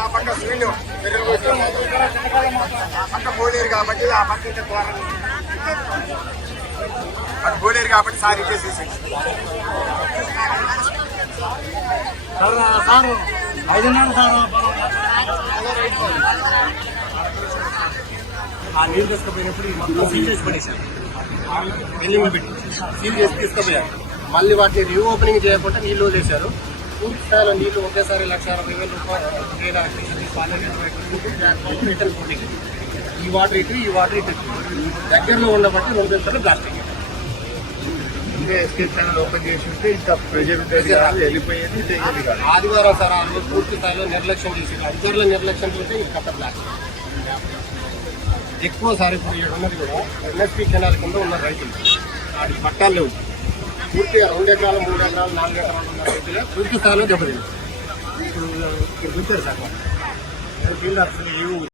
ఆ పక్క స్వీళ్ళు ఆ పక్క పోలేరు కాబట్టి ఆ పక్క అటు పోలేరు కాబట్టి సార్ ఇచ్చేసేసి ఆ నీళ్ళు తీసుకుపోయినప్పుడు మొత్తం సీల్ చేసి పడేశారు. బిల్డింగ్ పెట్టి సీల్ చేసి తీసుకుపోయారు. మళ్ళీ వాటిని రీఓపెనింగ్ చేయకుండా నీళ్లు వదిలేశారు. పూర్తి స్థాయిలో నీళ్లు ఒకేసారి 1,60,000 రూపాయలు ఈ వాటర్ ఇటు ఈ వాటర్ ఇటు దగ్గరలో ఉండబట్టి 2 గంటలు ప్లాస్టిక్ ఎస్కేప్ ఛానల్ ఓపెన్ చేసి ఉంటే ఇంకా ప్రజలు వెళ్ళిపోయేది ఆదివారం సార్ ఆ రోజు పూర్తి స్థాయిలో నిర్లక్ష్యం చేసింది. అధికారుల నిర్లక్ష్యం చేస్తే ఇంకా ప్లాస్టిక్ ఎక్కువ సార్. ఇప్పుడు ఇక్కడ ఉన్నది కూడా ఎన్ఎస్పీ కెనాల్ కింద ఉన్న రైతులు వాటికి పట్టాలు లేవు. పూర్తిగా 2 ఎకరాలు 3 ఎకరాలు 4 ఎకరాలు ఉన్న రైతులే పూర్తి స్థాయిలో దెబ్బతింది. ఇప్పుడు చూస్తారు సార్